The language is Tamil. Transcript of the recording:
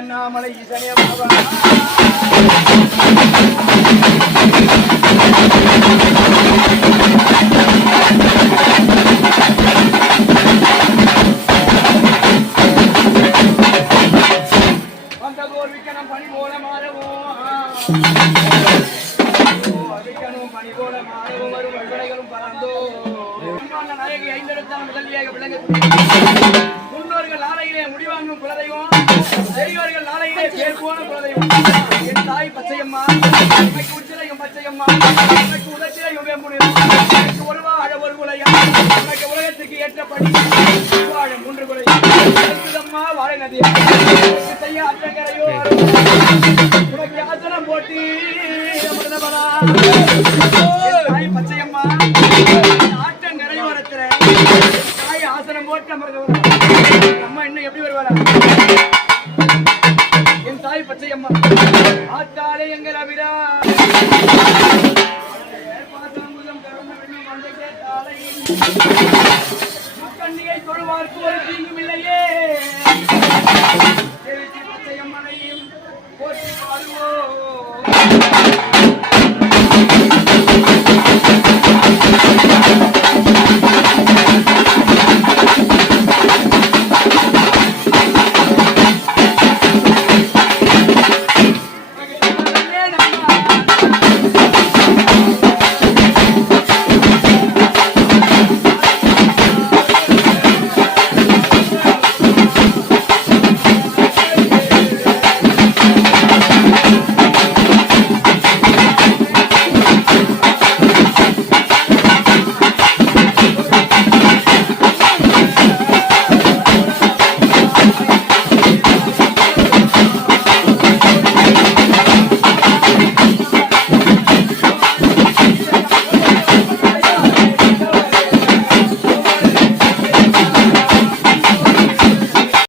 அண்ணாமலை ஈசனே வந்ததோர் விக்கணம் பணி போல மாறவும் பணி போல மாறவும் வரும் வழிகளும் பறந்தோ நாயகி ஐந்தெடுத்தான முதலியாக விளங்க முன்னோர்கள் நாளையிலே முடிவாங்கும் குலதெய்வம் பெரியவர்கள் நாளையிலே பேர் போன குலதெய்வம் என் தாய் பச்சையம்மா எனக்கு உச்சிலையும் பச்சையம்மா எனக்கு உதச்சிலையும் வேம்புனியம் எனக்கு ஒருவா அழ ஒரு குலையா எனக்கு உலகத்துக்கு ஏற்றபடி வாழ மூன்று குலை அம்மா வாழை நதி செய்ய அச்சங்கரையோ உனக்கு ஆசனம் போட்டி தாய் பச்சையம்மா ஆற்றங்கரையோ இருக்கிற தாய் ஆசனம் போட்டு அமர்ந்தவர் அம்மா இன்னும் எப்படி வருவாரா என் தாய் பச்சையம்மா ஆத்தாலே எங்கள் அபிரா கண்ணியை தொழுவார்க்கு ஒரு தீங்கும் இல்லையே பச்சையம்மனையும் போற்றி பாடுவோம்